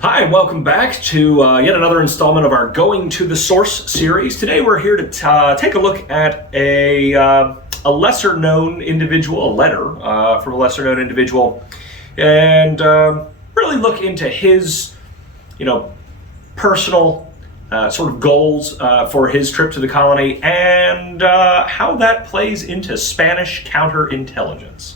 Hi, and welcome back to yet another installment of our Going to the Source series. Today we're here to take a look at a lesser-known individual, a letter from a lesser-known individual, and really look into his, personal sort of goals for his trip to the colony and how that plays into Spanish counterintelligence.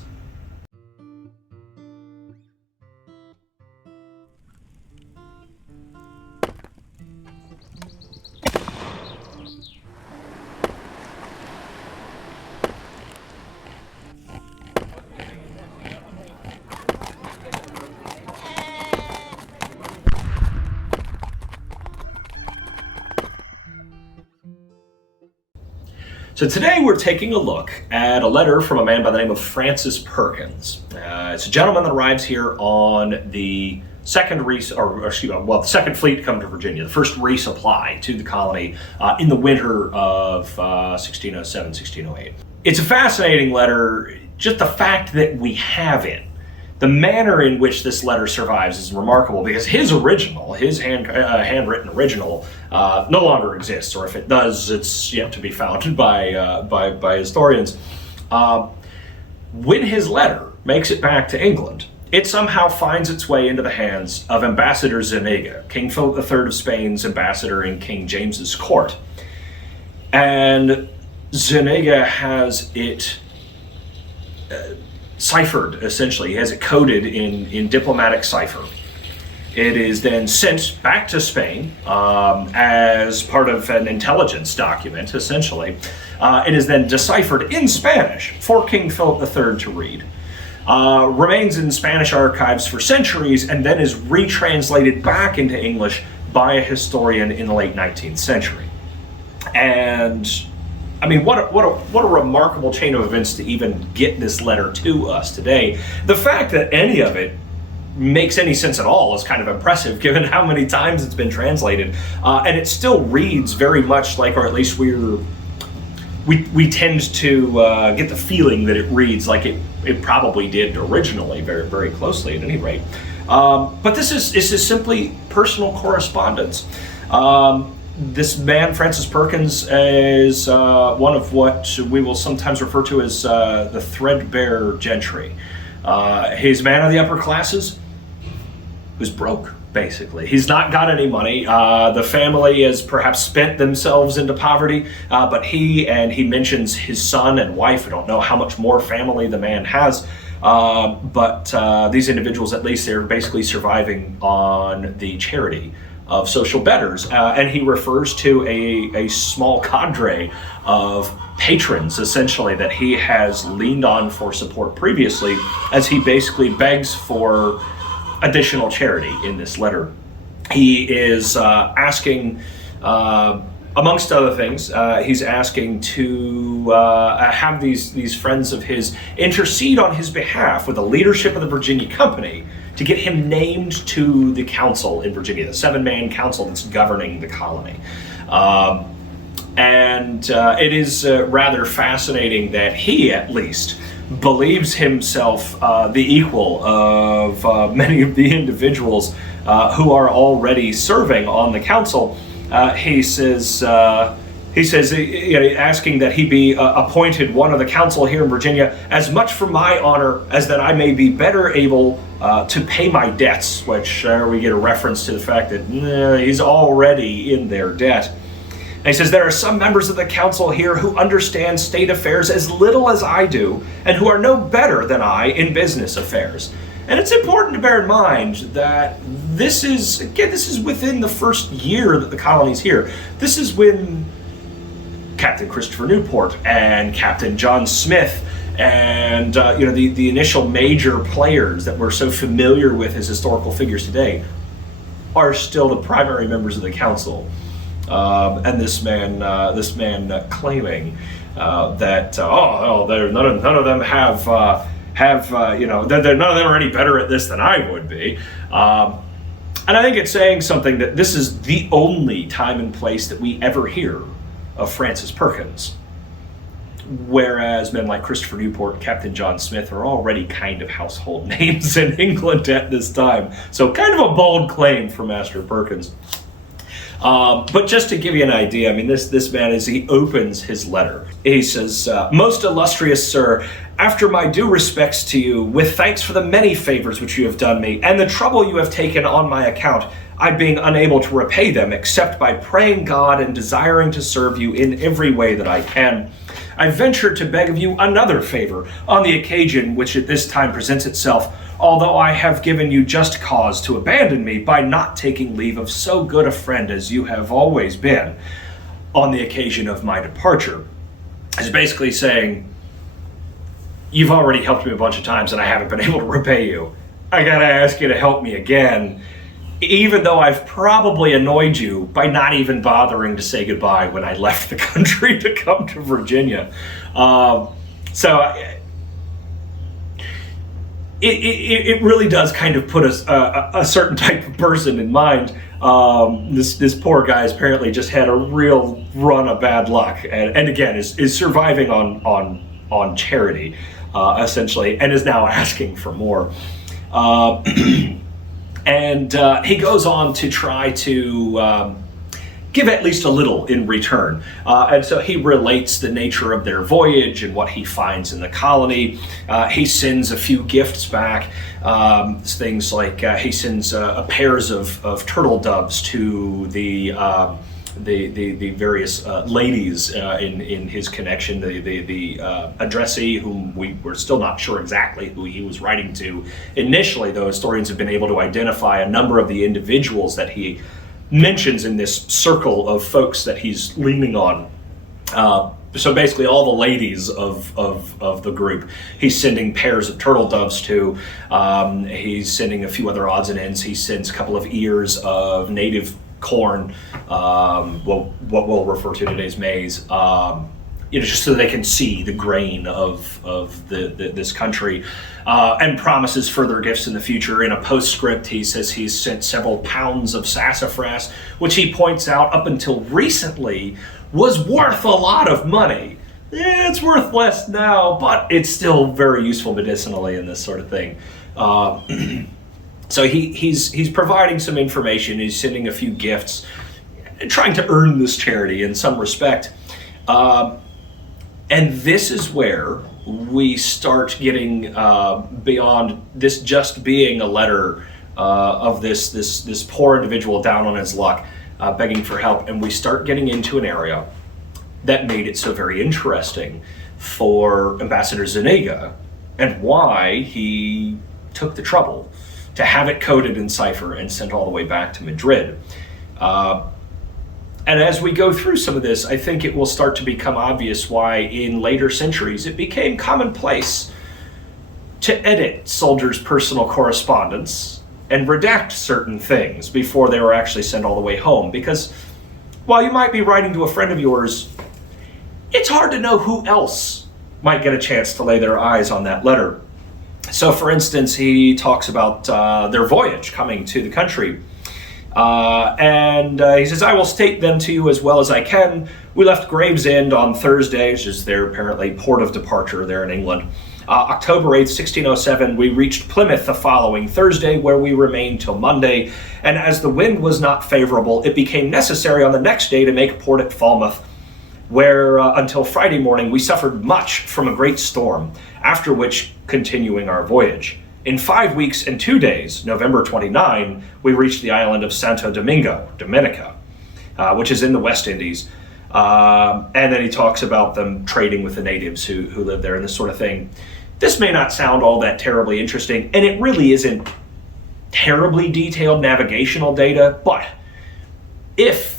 So today we're taking a look at a letter from a man by the name of Francis Perkins. It's a gentleman that arrives here on the second the second fleet to come to Virginia, the first resupply to the colony in the winter of 1607, 1608. It's a fascinating letter, just the fact that we have it. The manner in which this letter survives is remarkable because his original, his handwritten original, no longer exists, or if it does, it's yet to be found by historians. When his letter makes it back to England, it somehow finds its way into the hands of Ambassador Zuniga, King Philip III of Spain's ambassador in King James's court. And Zuniga has it ciphered, essentially. He has it coded in diplomatic cipher. It is then sent back to Spain as part of an intelligence document, essentially. It is then deciphered in Spanish for King Philip III to read. Remains in Spanish archives for centuries and then is retranslated back into English by a historian in the late 19th century. And I mean, what a remarkable chain of events to even get this letter to us today. The fact that any of it makes any sense at all is kind of impressive, given how many times it's been translated, and it still reads very much like, or at least we tend to get the feeling that it reads like it probably did originally, very very closely at any rate. But this is simply personal correspondence. This man, Francis Perkins, is one of what we will sometimes refer to as the threadbare gentry. He's a man of the upper classes who's broke, basically. He's not got any money. The family has perhaps spent themselves into poverty, but he mentions his son and wife. I don't know how much more family the man has, but these individuals, at least, they're basically surviving on the charity of social betters, and he refers to a small cadre of patrons, essentially, that he has leaned on for support previously, as he basically begs for additional charity in this letter. He is asking, amongst other things, he's asking to have these friends of his intercede on his behalf with the leadership of the Virginia Company to get him named to the council in Virginia, the 7-man council that's governing the colony. And it is rather fascinating that he, at least, believes himself the equal of many of the individuals who are already serving on the council. He says, asking that he be appointed one of the council here in Virginia, as much for my honor as that I may be better able to pay my debts, which we get a reference to the fact that he's already in their debt. And he says, there are some members of the council here who understand state affairs as little as I do, and who are no better than I in business affairs. And it's important to bear in mind that this is within the first year that the colony's here. This is when Captain Christopher Newport and Captain John Smith and the initial major players that we're so familiar with as historical figures today are still the primary members of the council. And this man claiming that none of them have none of them are any better at this than I would be. And I think it's saying something that this is the only time and place that we ever hear of Francis Perkins. whereas men like Christopher Newport and Captain John Smith are already kind of household names in England at this time. So kind of a bold claim for Master Perkins. But just to give you an idea, I mean, this man, as he opens his letter, he says, "Most illustrious sir, after my due respects to you, with thanks for the many favors which you have done me, and the trouble you have taken on my account, I being unable to repay them, except by praying God and desiring to serve you in every way that I can, I venture to beg of you another favor on the occasion which at this time presents itself, although I have given you just cause to abandon me by not taking leave of so good a friend as you have always been on the occasion of my departure." He's basically saying, you've already helped me a bunch of times and I haven't been able to repay you. I gotta ask you to help me again, even though I've probably annoyed you by not even bothering to say goodbye when I left the country to come to Virginia. It really does kind of put a certain type of person in mind. This poor guy apparently just had a real run of bad luck, and again is surviving on charity, essentially, and is now asking for more. And he goes on to try to give at least a little in return. And so he relates the nature of their voyage and what he finds in the colony. He sends a few gifts back, things like he sends pairs of turtle doves to the various ladies in his connection, the addressee, whom we were still not sure exactly who he was writing to. Initially, though, historians have been able to identify a number of the individuals that he mentions in this circle of folks that he's leaning on. So basically all the ladies of the group he's sending pairs of turtle doves to. He's sending a few other odds and ends. He sends a couple of ears of native corn, what we'll refer to today as maize, just so they can see the grain of this country, and promises further gifts in the future. In a postscript, he says he's sent several pounds of sassafras, which he points out up until recently was worth a lot of money. It's worth less now, but it's still very useful medicinally in this sort of thing. So he's providing some information. He's sending a few gifts, trying to earn this charity in some respect. And this is where we start getting beyond this just being a letter of this poor individual down on his luck, begging for help, and we start getting into an area that made it so very interesting for Ambassador Zuniga, and why he took the trouble to have it coded in cipher and sent all the way back to Madrid. And as we go through some of this, I think it will start to become obvious why in later centuries it became commonplace to edit soldiers' personal correspondence and redact certain things before they were actually sent all the way home. Because while you might be writing to a friend of yours, it's hard to know who else might get a chance to lay their eyes on that letter. So for instance, he talks about their voyage coming to the country. And he says, "I will state them to you as well as I can. We left Gravesend on Thursday," which is their apparently port of departure there in England. October 8th, 1607, we reached Plymouth the following Thursday, where we remained till Monday. And as the wind was not favorable, it became necessary on the next day to make port at Falmouth, where until Friday morning we suffered much from a great storm, after which continuing our voyage. In 5 weeks and 2 days, November 29, we reached the island of Santo Domingo, Dominica, which is in the West Indies. And then he talks about them trading with the natives who live there and this sort of thing. This may not sound all that terribly interesting, and it really isn't terribly detailed navigational data, but if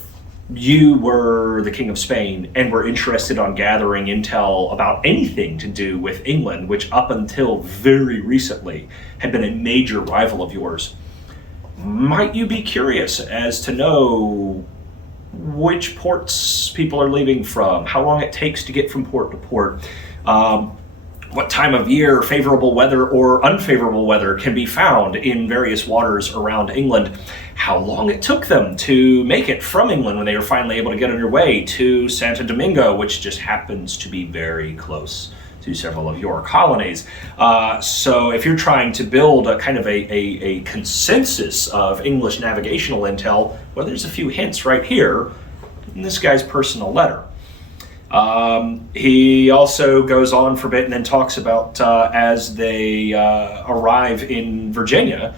you were the King of Spain and were interested on gathering intel about anything to do with England, which up until very recently had been a major rival of yours, might you be curious as to know which ports people are leaving from, how long it takes to get from port to port, what time of year favorable weather or unfavorable weather can be found in various waters around England, how long it took them to make it from England when they were finally able to get underway to Santo Domingo, which just happens to be very close to several of your colonies. So if you're trying to build a kind of a consensus of English navigational intel, well, there's a few hints right here in this guy's personal letter. He also goes on for a bit and then talks about as they arrive in Virginia,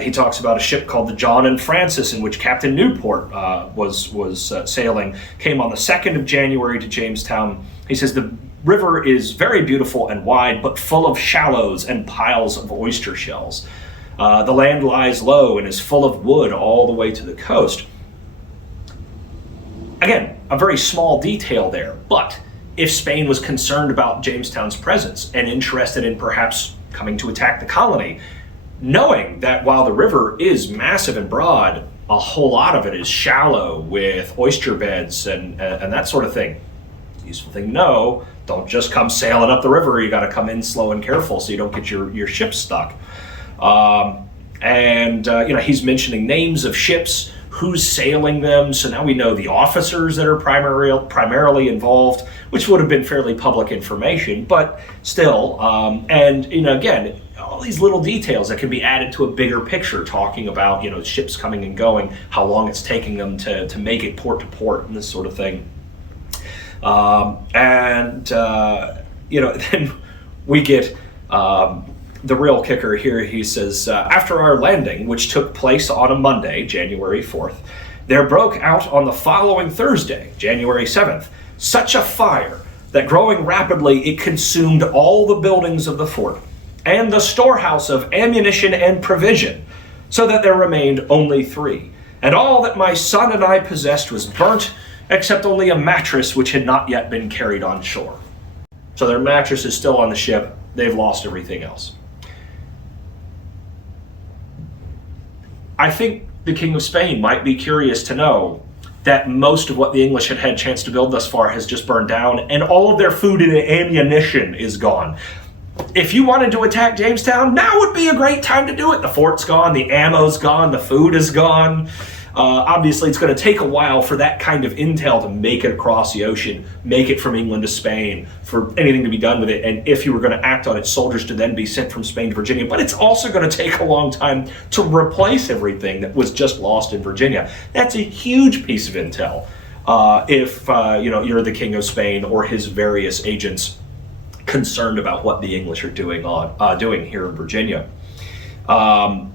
he talks about a ship called the John and Francis, in which Captain Newport was sailing, came on the 2nd of January to Jamestown. He says the river is very beautiful and wide, but full of shallows and piles of oyster shells. The land lies low and is full of wood all the way to the coast. Again, a very small detail there, but if Spain was concerned about Jamestown's presence and interested in perhaps coming to attack the colony, knowing that while the river is massive and broad, a whole lot of it is shallow with oyster beds and that sort of thing. Useful thing to know, don't just come sailing up the river, you gotta come in slow and careful so you don't get your ship stuck. He's mentioning names of ships, who's sailing them, so now we know the officers that are primarily involved, which would have been fairly public information, but still, again, all these little details that can be added to a bigger picture, talking about, ships coming and going, how long it's taking them to make it port to port, and this sort of thing. Then we get the real kicker here. He says, after our landing, which took place on a Monday, January 4th, there broke out on the following Thursday, January 7th, such a fire that growing rapidly it consumed all the buildings of the fort and the storehouse of ammunition and provision, so that there remained only 3. And all that my son and I possessed was burnt, except only a mattress which had not yet been carried on shore. So their mattress is still on the ship. They've lost everything else. I think the King of Spain might be curious to know that most of what the English had a chance to build thus far has just burned down, and all of their food and ammunition is gone. If you wanted to attack Jamestown, now would be a great time to do it. The fort's gone, the ammo's gone, the food is gone. Obviously, it's going to take a while for that kind of intel to make it across the ocean, make it from England to Spain, for anything to be done with it. And if you were going to act on it, soldiers to then be sent from Spain to Virginia. But it's also going to take a long time to replace everything that was just lost in Virginia. That's a huge piece of intel. If you're the King of Spain or his various agents concerned about what the English are doing here in Virginia.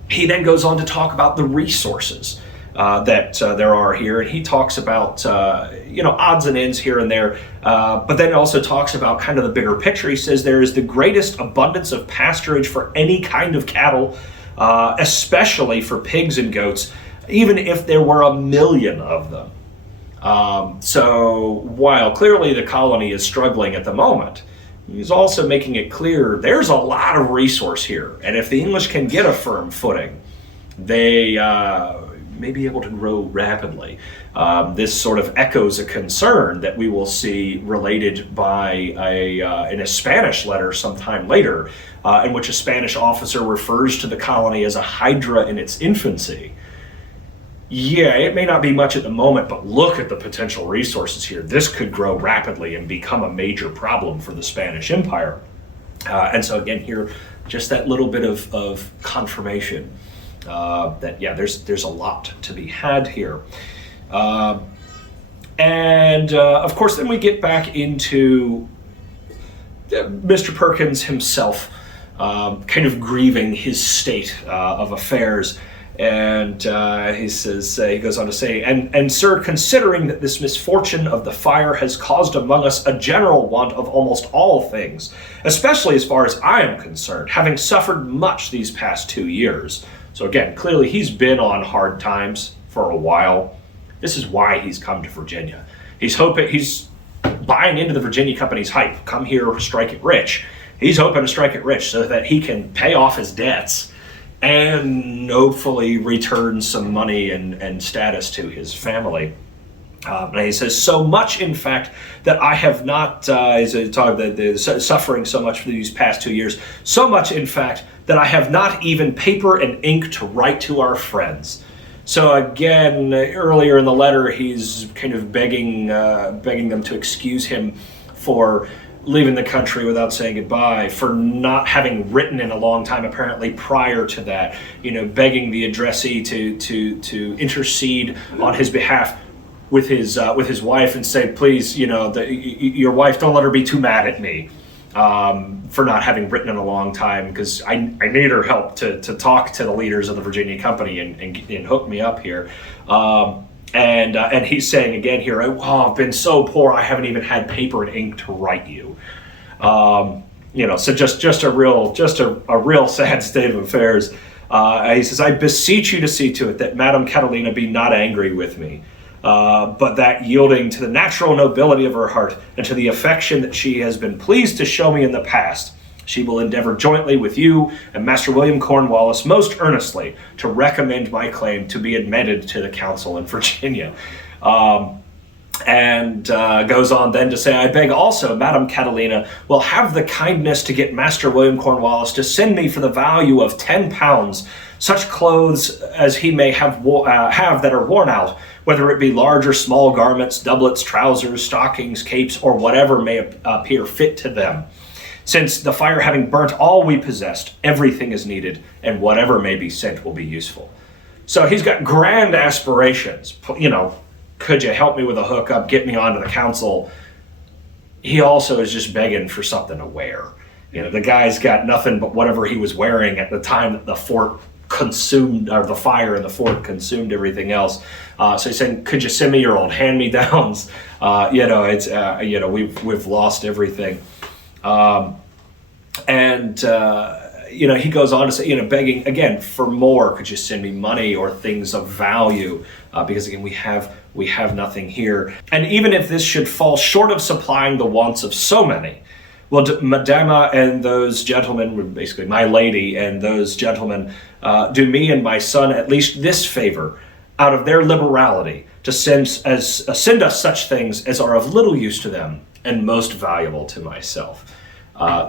He then goes on to talk about the resources that there are here, and he talks about odds and ends here and there, but then also talks about kind of the bigger picture. He says there is the greatest abundance of pasturage for any kind of cattle, especially for pigs and goats, even if there were 1 million of them. So while clearly the colony is struggling at the moment, he's also making it clear there's a lot of resource here, and if the English can get a firm footing, they may be able to grow rapidly. This sort of echoes a concern that we will see related by in a Spanish letter sometime later, in which a Spanish officer refers to the colony as a hydra in its infancy. Yeah, it may not be much at the moment, but look at the potential resources here. This could grow rapidly and become a major problem for the Spanish Empire. And so again here, just that little bit of confirmation that there's a lot to be had here. Of course, then we get back into Mr. Perkins himself, kind of grieving his state of affairs. And he says, he goes on to say, and sir, considering that this misfortune of the fire has caused among us a general want of almost all things, especially as far as I am concerned, having suffered much these past 2 years. So again, clearly he's been on hard times for a while. This is why he's come to Virginia. He's buying into the Virginia Company's hype. Come here, strike it rich. He's hoping to strike it rich so that he can pay off his debts and hopefully return some money and status to his family. And he says, so much, in fact, that I have not, he's talking about the suffering so much for these past 2 years, so much, in fact, that I have not even paper and ink to write to our friends. So again, earlier in the letter, he's kind of begging them to excuse him for leaving the country without saying goodbye, for not having written in a long time apparently prior to that, begging the addressee to intercede on his behalf with his wife and say, please, your wife, don't let her be too mad at me for not having written in a long time, because I need her help to talk to the leaders of the Virginia Company and hook me up here. And he's saying again here, I've been so poor, I haven't even had paper and ink to write you. So just a real sad state of affairs. He says, I beseech you to see to it that Madame Catalina be not angry with me, but that yielding to the natural nobility of her heart and to the affection that she has been pleased to show me in the past, she will endeavor jointly with you and Master William Cornwallis most earnestly to recommend my claim to be admitted to the council in Virginia. And goes on then to say, I beg also Madame Catalina will have the kindness to get Master William Cornwallis to send me for the value of 10 pounds such clothes as he may have that are worn out, whether it be large or small garments, doublets, trousers, stockings, capes, or whatever may appear fit to them. Since the fire having burnt all we possessed, everything is needed, and whatever may be sent will be useful. So he's got grand aspirations. Could you help me with a hookup, get me onto the council? He also is just begging for something to wear. The guy's got nothing but whatever he was wearing at the time that the fort consumed, or the fire in the fort consumed everything else. So he's saying, could you send me your old hand-me-downs? We've lost everything. He goes on to say, begging again for more. Could you send me money or things of value? Because again, we have nothing here. And even if this should fall short of supplying the wants of so many, well, Madama and those gentlemen, basically my lady and those gentlemen, do me and my son at least this favor, out of their liberality, to send us such things as are of little use to them and most valuable to myself.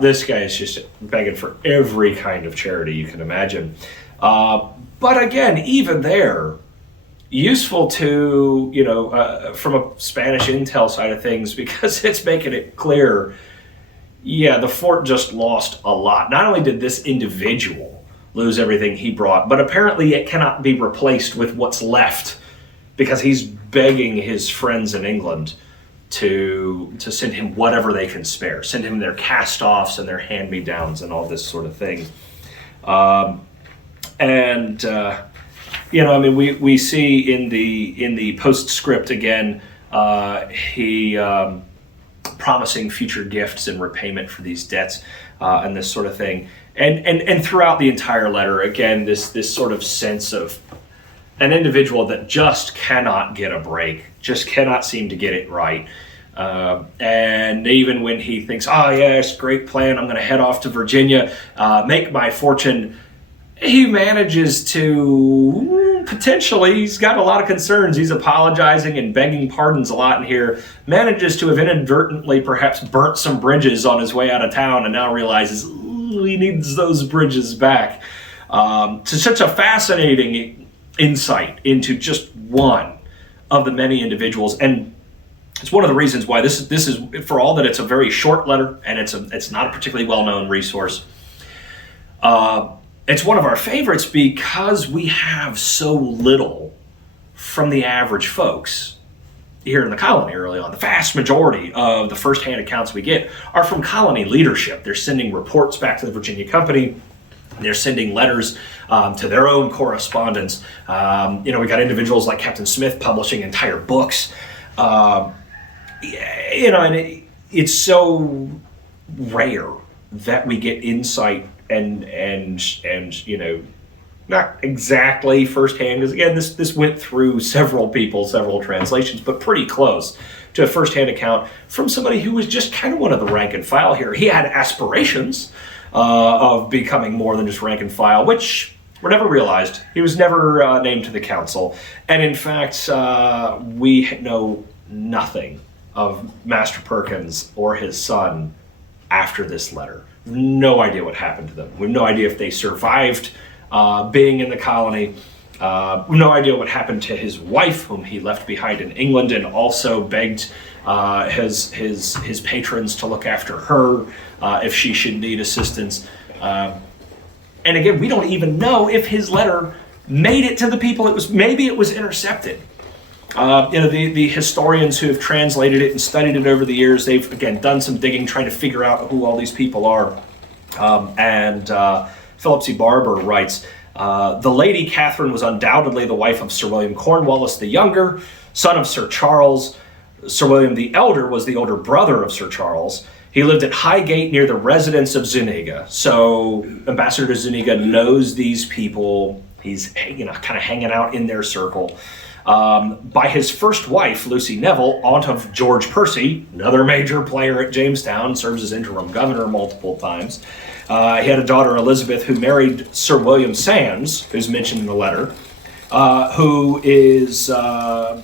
This guy is just begging for every kind of charity you can imagine. But again, even there, useful to, from a Spanish intel side of things, because it's making it clear, the fort just lost a lot. Not only did this individual lose everything he brought, but apparently it cannot be replaced with what's left, because he's begging his friends in England to send him whatever they can spare, send him their cast-offs and their hand-me-downs and all this sort of thing. We see in the postscript again, he promising future gifts in repayment for these debts and this sort of thing. And throughout the entire letter, again, this sort of sense of an individual that just cannot get a break, just cannot seem to get it right. And even when he thinks, yes, great plan, I'm going to head off to Virginia, make my fortune, he manages to potentially, he's got a lot of concerns. He's apologizing and begging pardons a lot in here, manages to have inadvertently perhaps burnt some bridges on his way out of town, and now realizes he needs those bridges back. To such a fascinating insight into just one of the many individuals, and it's one of the reasons why this is for all that it's a very short letter and it's not a particularly well-known resource. It's one of our favorites because we have so little from the average folks here in the colony early on. The vast majority of the first-hand accounts we get are from colony leadership. They're sending reports back to the Virginia Company. They're sending letters to their own correspondents. We got individuals like Captain Smith publishing entire books. And it's so rare that we get insight and not exactly firsthand, because again, this went through several people, several translations, but pretty close to a firsthand account from somebody who was just kind of one of the rank and file here. He had aspirations of becoming more than just rank and file, which were never realized. He was never named to the council. And in fact, we know nothing of Master Perkins or his son after this letter. No idea what happened to them. We have no idea if they survived being in the colony. No idea what happened to his wife, whom he left behind in England, and also begged his patrons to look after her if she should need assistance. And again, we don't even know if his letter made it to the people. Maybe it was intercepted. The historians who have translated it and studied it over the years, they've again done some digging, trying to figure out who all these people are. And Philip C. Barber writes, the Lady Catherine was undoubtedly the wife of Sir William Cornwallis the Younger, son of Sir Charles. Sir William the Elder was the older brother of Sir Charles. He lived at Highgate near the residence of Zuniga. So Ambassador Zuniga knows these people. He's kind of hanging out in their circle. By his first wife, Lucy Neville, aunt of George Percy, another major player at Jamestown, serves as interim governor multiple times. He had a daughter, Elizabeth, who married Sir William Sands, who's mentioned in the letter, who is a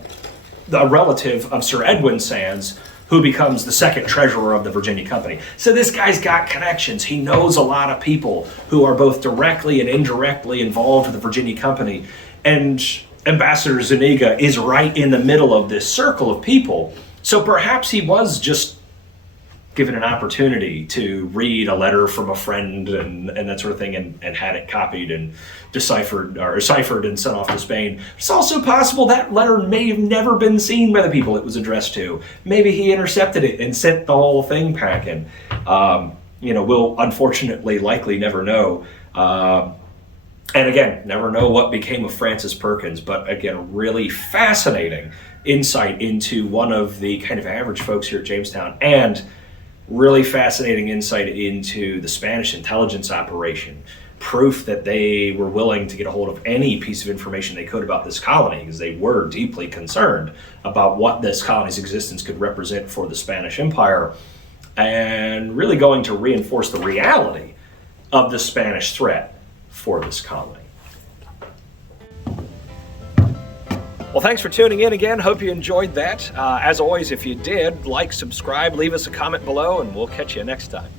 relative of Sir Edwin Sands, who becomes the second treasurer of the Virginia Company. So this guy's got connections. He knows a lot of people who are both directly and indirectly involved with the Virginia Company. And Ambassador Zuniga is right in the middle of this circle of people. So perhaps he was just given an opportunity to read a letter from a friend and that sort of thing, and had it copied and ciphered and sent off to Spain. It's also possible that letter may have never been seen by the people it was addressed to. Maybe he intercepted it and sent the whole thing packing. We'll unfortunately likely never know. And again, never know what became of Francis Perkins, but again, really fascinating insight into one of the kind of average folks here at Jamestown, and really fascinating insight into the Spanish intelligence operation. Proof that they were willing to get a hold of any piece of information they could about this colony, because they were deeply concerned about what this colony's existence could represent for the Spanish Empire, and really going to reinforce the reality of the Spanish threat for this colony. Well, thanks for tuning in again. Hope you enjoyed that. As always, if you did, like, subscribe, leave us a comment below, and we'll catch you next time.